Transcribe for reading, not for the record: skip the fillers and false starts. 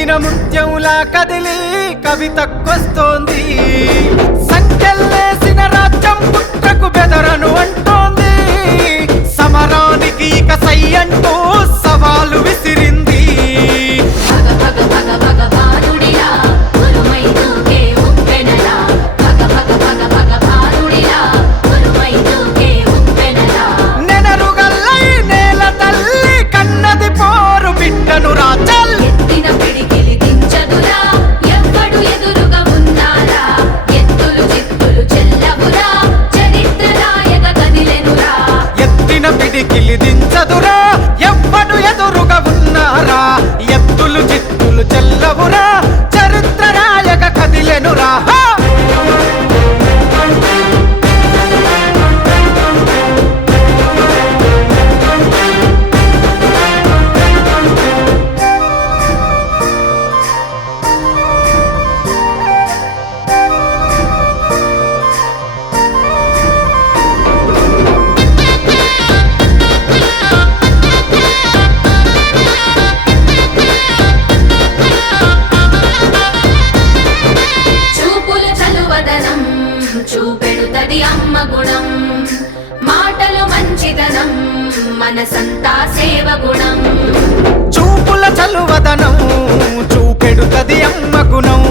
కరిగిన ముత్యంలా కదిలి కవితకొస్తోంది. సంఖ్యలేసిన రాజ్యం పుట్టకు బెదరను అంటోంది. సమరానికి ఇక సై అంటూ సవాలు విసిరింది. నెనరుగల్లై నేల తల్లి కన్నది పోరు బిడ్డను రాజల్. ఎత్తిన పిడికిలి దించదురా ఎవ్వడు ఎదురుగా ఉన్నారా. ఎత్తులు చిత్తులు చెల్లవురా చరిత్ర రాయగ కదిలెనురా. ఎత్తిన పిడికిలి దించదురా ఎవ్వడు ఎదురుగా ఉన్నారా. ఎత్తులు చిత్తులు చెల్లవురా చరిత్ర రాయగ కదిలెనురా. చూపుల చలువదనం చూపెడుతది అమ్మ గుణం. మాటలు మంచిదనం మనసంతా సేవ గుణం. చూపుల చలువదనం చూపెడుతది అమ్మ గుణం.